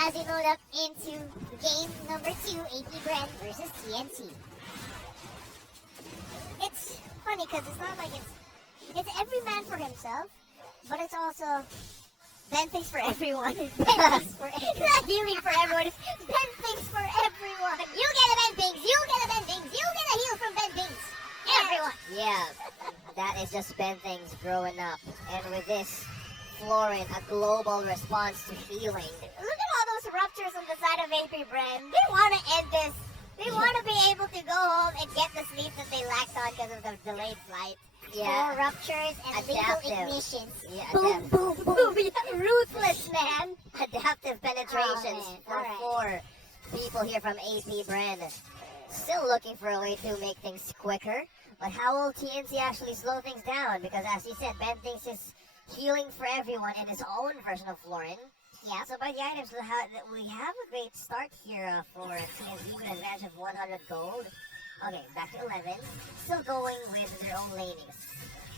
as we load up into game number 2, AP Bren versus TNC. It's funny because it's not like it's every man for himself, but it's also Ben thinks for everyone. Ben thinks for it's not healing for everyone. It's Ben thinks for everyone. You get a Ben Thinks. You get a Ben Thinks. You get a heal from Ben Thinks. Everyone. Yeah, that is just Ben Things growing up. And with this, Florin, a global response to healing. Look at all those ruptures on the side of AP Bren. They want to end this. They want to be able to go home and get the sleep that they lacked on because of the delayed flight. Yeah. 4 ruptures and lethal ignitions. Yeah, boom, boom, boom. Ruthless, man. Adaptive penetrations for 4 people here from AP Bren. Still looking for a way to make things quicker. But how will TNC actually slow things down? Because as you said, Ben thinks is healing for everyone in his own version of Florin. Yeah, so by the items, we have a great start here for TNC with an advantage of 100 gold. Okay, back to 11. Still going with their own lanings.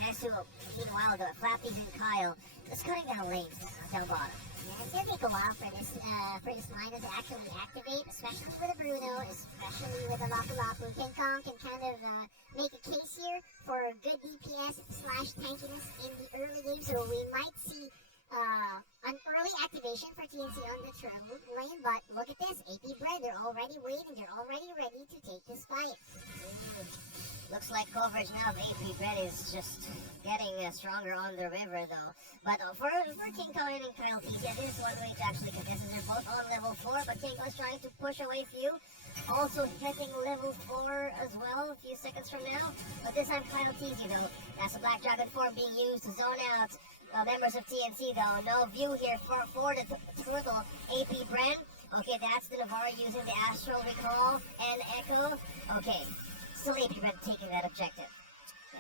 Has to, meanwhile, the Flappies and Kyle just cutting down lanes down bottom. Yeah, it's gonna take a while for this line to actually activate, especially with a Bruno, especially with a Lapu Lapu. King Kong can kind of make a case here for good DPS / tankiness in the early game, so we might see an early activation for TNC on the turtle lane, but look at this, AP Bren, they're already waiting, they're already ready to take this fight. Looks like coverage now of AP Bren is just getting stronger on the river though. But for King Kong and Kyle TC, this is one way to actually contest. They're both on level 4, but King Kong is trying to push away few. Also hitting level 4 as well a few seconds from now. But this time Kyle TC though, that's a Black Dragon form being used to zone out members of TNC though. No view here for the turtle AP Bren. Okay, that's the Navarre using the Astral Recall and Echo. Okay, still AP Bren taking that objective.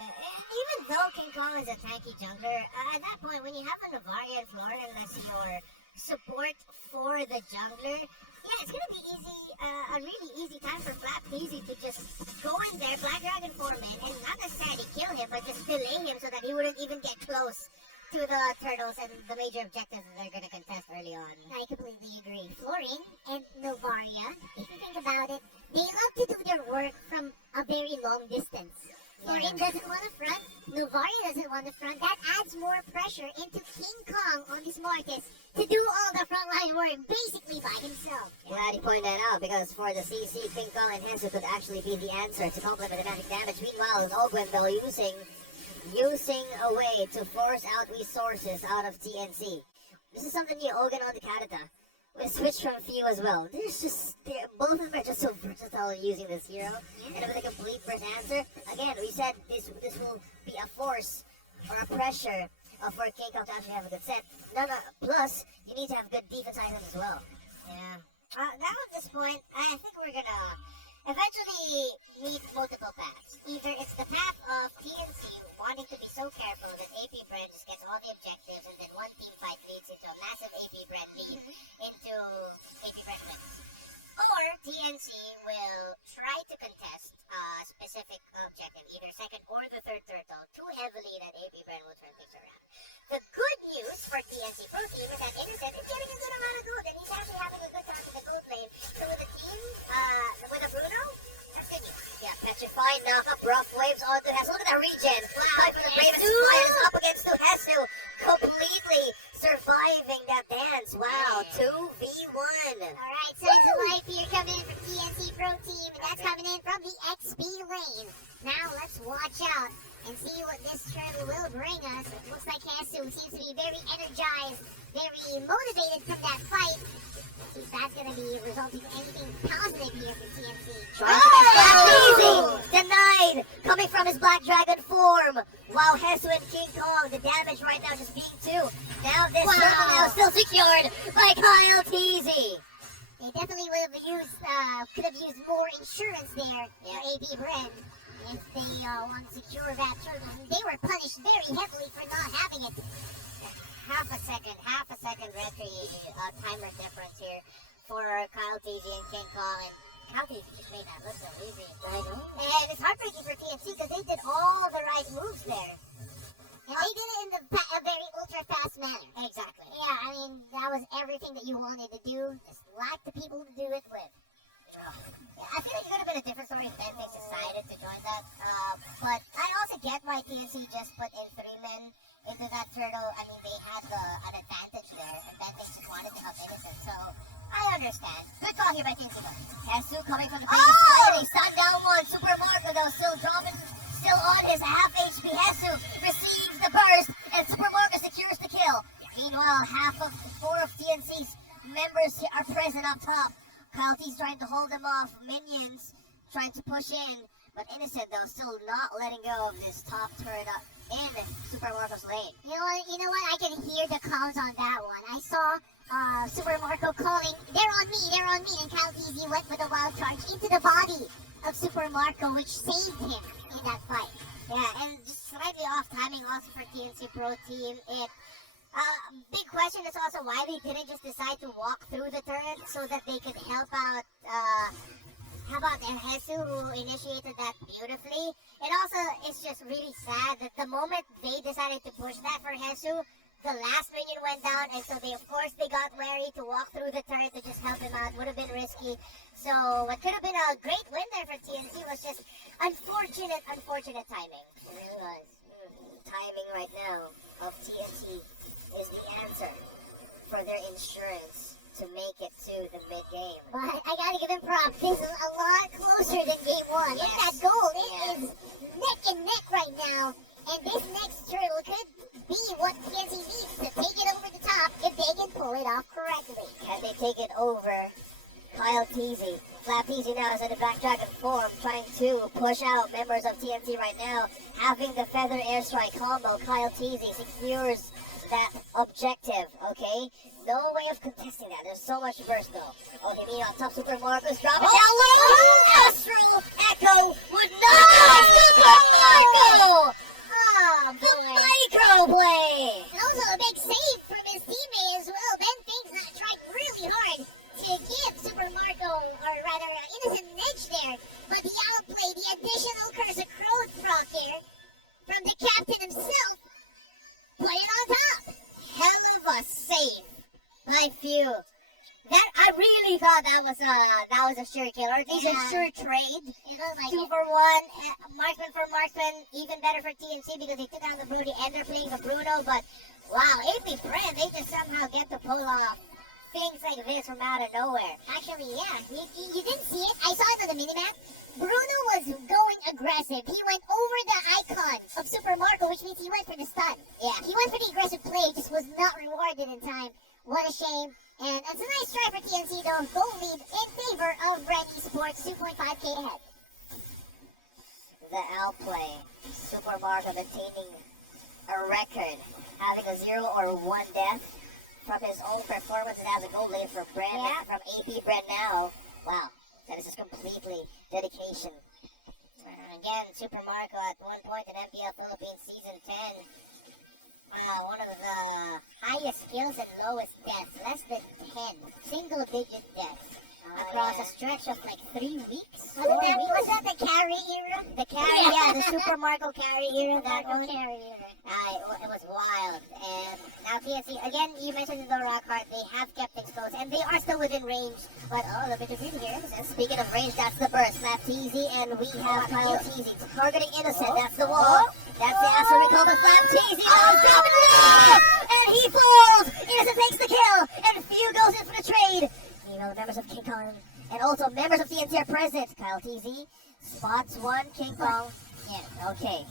Even though King Kong is a tanky jungler, at that point when you have a Navarre and Florin as your support for the jungler, yeah, it's gonna be easy, a really easy time for Flap Easy to just go in there, Black Dragon form in, and not necessarily kill him, but just delay him so that he wouldn't even get close to the turtles and the major objectives that they're going to contest early on. I completely agree. Florin and Novaria, if you think about it, they love to do their work from a very long distance. Florin doesn't want to front, Novaria doesn't want to front. That adds more pressure into King Kong on this Mortis to do all the frontline work basically by himself. Glad you pointed that out, because for the CC, King Kong and Hansu could actually be the answer to complement the magic damage. Meanwhile, Ogwen though using a way to force out resources out of TNC. This is something new, Ogan on the Kadata. We switch from few as well. Both of them are just so versatile using this hero. And with a complete first answer, again, we said this will be a force or a pressure for King Kong to actually have a good set. Plus, you need to have good defense items as well. Yeah. Now at this point, I think we're gonna eventually meet multiple paths. Either it's the path of TNC wanting to be so careful that AP Bren just gets all the objectives and then one team fight leads into a massive AP Bren lead into AP Bren wins. Or TNC will try to contest a specific objective, either second or the third turtle, too heavily that AP Bren will turn things around. The good news for TNC Pro Team is that Innocent is getting a good amount of gold and he's actually having a good time in the gold lane. So with the team, with a Bruno, that's good news. Yeah, petrified knock-up, rough waves onto Hesu. Look at that regen! Wow, from the Raven Flyers up against Hesu, completely surviving that dance. Wow, 2v1. Alright, signs of life here coming in from TNC Pro Team, and that's coming in from the XP lane. Now let's watch out and see what this turtle will bring us. It looks like Hesu seems to be very energized, very motivated from that fight. See if that's going to be resulting in anything positive here for TNC. Oh! Denied! Coming from his Black Dragon form. Wow, Hesu and King Kong, the damage right now just being 2. Now this turtle now still secured by Kyle Teasy. They definitely would have used, could have used more insurance there for AP Bren if they want to secure that turtle. They were punished very heavily for not having it. Half a second retry timer difference here for Kyle TG and King Kong, and Kyle TG just made that look so easy. And it's heartbreaking for TNC because they did all the right moves there. And they did it in a very ultra-fast manner. Exactly. Yeah, I mean, that was everything that you wanted to do. Just lack the people to do it with. Yeah, I feel like it could have been a different story if Benfix decided to join that. But I also get why TNC just put in 3 men into that turtle. I mean, they had an advantage there, and Benfix just wanted to help Innocent. So I understand. Good call here by TNC. Hesu coming from the previous side. He stunned down one. Super Marco though still dropping, still on his half HP. Hesu receives the burst, and Super Marco secures the kill. Meanwhile, half of 4 of TNC's members are present up top. Coyote's trying to hold them off. Minions trying to push in. But Innocent, though, still not letting go of this top turret in Super Marco's lane. You know what? I can hear the comms on that one. I saw Super Marco calling, they're on me, and Kyle Easy went with a wild charge into the body of Super Marco, which saved him in that fight. Yeah, and just slightly off timing also for TNC Pro Team. Big question is also why they didn't just decide to walk through the turret so that they could help out. How about Hesu, who initiated that beautifully? And also, it's just really sad that the moment they decided to push that for Hesu, the last minion went down, and so they got wary to walk through the turret to just help him out. Would have been risky. So what could have been a great win there for TNC was just unfortunate timing. It really was. Timing right now of TNC is the answer for their insurance to make it to the mid-game. But I gotta give him props. This is a lot closer than game 1. Look at that goal. It is neck and neck right now. And this next turtle could be what TNC needs to take it over the top if they can pull it off correctly. Can they take it over? Kyle Teasy. Flap Teasy now is in the back dragon form, trying to push out members of TNC right now. Having the feather airstrike combo, Kyle Teasy secures that objective, okay? No way of contesting that. There's so much burst though. Okay, meanwhile, top Super Marcos dropping down low! Astral Echo would not! Super Marco! The micro play! And also a big save from his teammate as well. Ben Finks tried really hard to give Super Marco, or rather Innocent, an edge there. But the outplay, the additional curse of Crow's proc here from the captain himself, put it on top. Hell of a save by few. That I really thought that was a sure kill, or at least a sure trade. It was like 2 for 1, marksman for marksman, even better for TNC because they took out the Broody and they're playing the Bruno. But wow, AP Bren, they just somehow get to pull off things like this from out of nowhere. Actually, yeah, you didn't see it. I saw it on the minimap. Bruno was going aggressive. He went over the icon of Super Marco, which means he went for the stun. Yeah, he went for the aggressive play, just was not rewarded in time. What a shame. And it's a nice try for TNC though. Goal lead in favor of Bren Esports, 2.5k ahead. The outplay. Super Marco maintaining a record, having a 0 or 1 death from his own performances as a goal lead for Bren. Yeah. From AP Bren now. Wow, that is just completely dedication. Again, Super Marco at one point in MPL Philippines Season 10. One of the highest kills and lowest deaths. Less than 10. Single-digit deaths. Across a stretch of like 3 weeks. Was that the carry era? The carry, yeah, the Super Marco carry era. Marco carry era. It was wild. And now TNC, again, you mentioned the rock hard, they have kept things close, and they are still within range. But look at the green here. And speaking of range, that's the burst. Slap Teasy, and we have Kyle Teasy targeting Innocent. That's the wall. That's the answer we call the Slap Teasy. Dropping it off! And he falls! Innocent takes the kill, and Few goes in for the trade. The members of King Kong and also members of TNT are present. Kyle TZ spots one King Kong. Yeah, okay.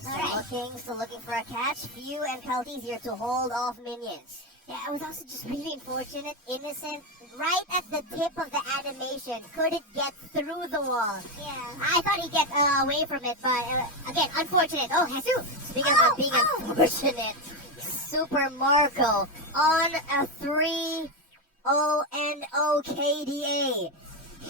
Still looking for a catch. Few and Kyle TZ are to hold off minions. Yeah, it was also just really unfortunate. Innocent, right at the tip of the animation, couldn't get through the wall. Yeah. I thought he'd get away from it, but again, unfortunate. Oh, Hesu! Speaking of being unfortunate, Super Marco on a 3-0 KDA.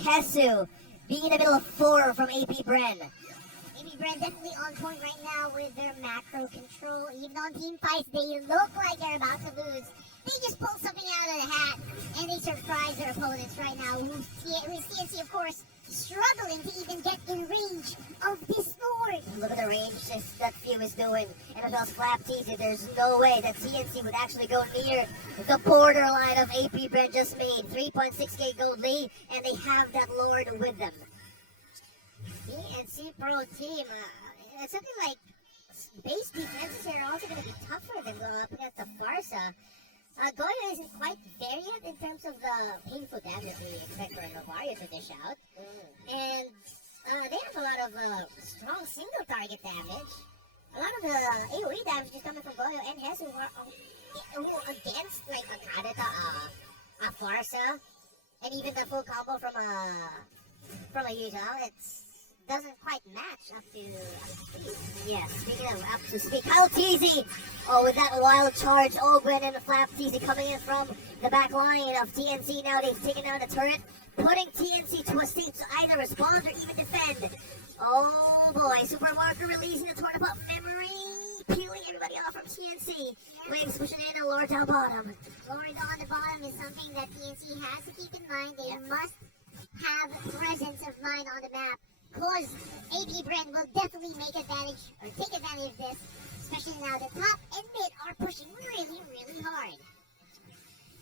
Hesu being in the middle of 4 from AP Bren. AP Bren definitely on point right now with their macro control. Even on team fights, they look like they're about to lose. they just pull something out of the hat and they surprise their opponents right now. Who's TNC, of course, struggling to even get in range of this sword. Look at the range that Few is doing. NFL's Flap teasing. There's no way that TNC would actually go near the borderline of AP Bren just made. 3.6k gold lead, and they have that Lord with them. TNC Pro Team, something like base defenses here are also going to be tougher than going up against the Farsa. Goyo isn't quite there yet in terms of the painful damage we expect for Novario to dish out. And they have a lot of strong single target damage. A lot of the AoE damage is coming from Goyo and Hesu who against like a Kadeta, a Farsa, and even the full combo from a Yuzhao. It's doesn't quite match up to Yeah, speaking of up to speed, Kyle Teasy! Oh, with that wild charge, Ogren and the Flap Teasy coming in from the back line of TNC. Now they've taken down the turret, putting TNC to a state to either respond or even defend. Oh boy, Super Marker releasing the torn apart memory, peeling everybody off from TNC. Waves pushing in and Lord down bottom. Lord on the bottom is something that TNC has to keep in mind. They must have presence of mind on the map. Because AP Bren will definitely take advantage of this, especially now the top and mid are pushing really, really hard.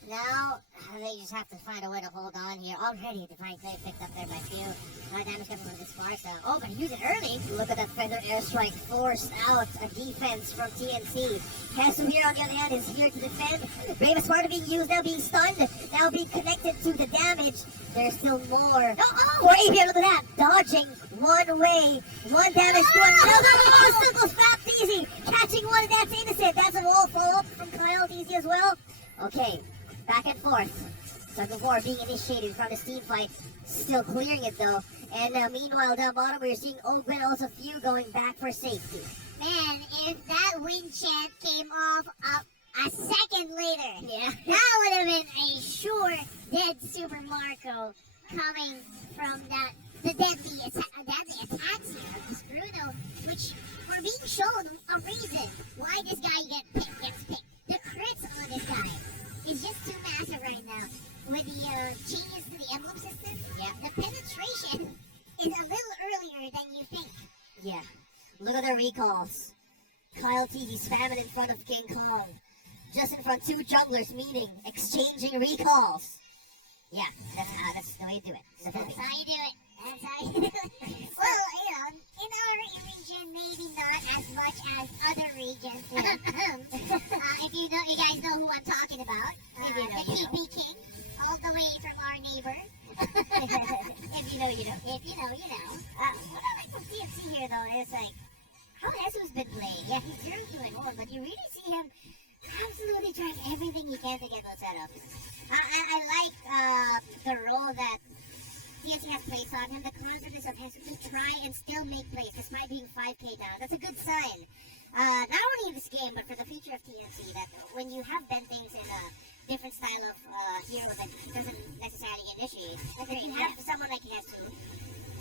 Now, they just have to find a way to hold on here. Already, Divine Flame picked up there by Few. Not damage coming from this far, so... Oh, but use it early. Look at that Feather Airstrike forced out a defense from TNC. Hesu here, on the other hand, is here to defend. Brave is smart being used, now being stunned, now being connected to the damage. There's still more. For AP, look at that. Dodging one way, one damage to another. Still goes Fat Easy. Catching one, that's innocent. That's a wall follow-up from Kyle Easy as well. Okay. Back and forth. Tug of war being initiated from the steam fight. Still clearing it though. And meanwhile down bottom we're seeing Ogren also Few going back for safety. Man, if that wind chant came off a second later, Yeah. that would have been a sure dead Super Marco coming from the deadly attacks here of this Bruno, which were being shown a reason why this guy gets picked. The crits on this guy is just too massive right now. With the changes to the emblem system, the penetration is a little earlier than you think. Yeah. Look at the recalls. Kyle T, he's spamming in front of King Kong. Just in front two junglers, meaning exchanging recalls. Yeah, that's the way you do it. That's how you do it. That's how you do it. Well, in our region, maybe not as much as other regions. If you guys know who I'm talking about. The TP King, all the way from our neighbor. If you know, you know. If you know, you know. What I like from TFC here, though, is like, how Hesu's been played. Yeah, he's 0-2-1, but you really see him absolutely trying everything he can to get those setups. I like the role that TNC has placed on him, the confidence of Hesu to try and still make plays despite being 5k down. That's a good sign. Not only in this game, but for the future of TNC, that when you have bent things in a different style of hero that doesn't necessarily initiate, that you have someone like Hesu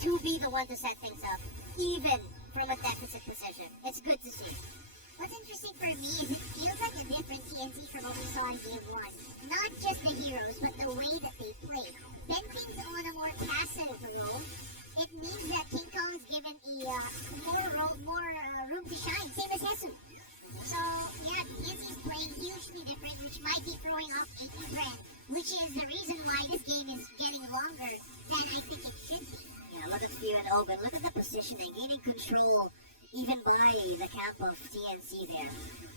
to be the one to set things up, even from a deficit position. It's good to see. What's interesting for me is it feels like a different TNC from what we saw in Game 1. Not just the heroes, but the way that they play. Benting's on a more passive role. It means that King Kong's given more room to shine, same as Hesu. So, yeah, TNC's playing hugely different, which might be throwing off AP Bren, which is the reason why this game is getting longer than I think it should be. Yeah, look at Few and Oben. Look at the positioning, gaining control even by the camp of TNC there.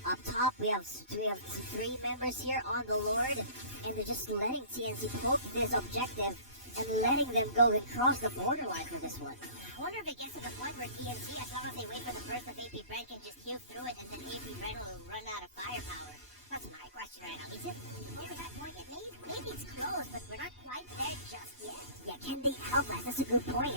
Up top, we have three members here on the Lord, and they're just letting TNC poke this objective and letting them go and cross the borderline for this one. I wonder if it gets to the point where TNC, as long as they wait for the burst of AP Bren, can just heal through it, and then AP Bren will run out of firepower. That's my question right now. Is it near that point yet? Maybe it's close, but we're not quite there just yet. Yeah, can they help us? That's a good point.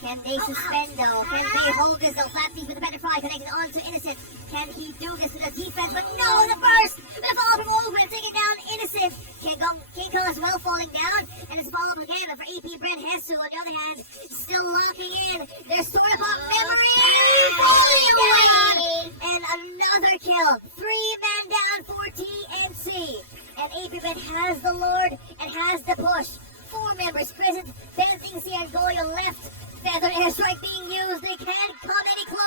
Can they suspend though? Can they hold this though? Flapsies with the better fly connecting on to Innocent. Can he do this with the defense? But no, the burst! The follow from Ogren taking down Innocent. King Kong as well falling down. And it's follow up again for AP Bren. Hesu on the other hand, still locking in. There's sort of a memory falling away. And another kill. 3 men down for TNC. has the push. 4 members present. Fencing and Goyle left. Feather airstrike being used. They can't come any closer.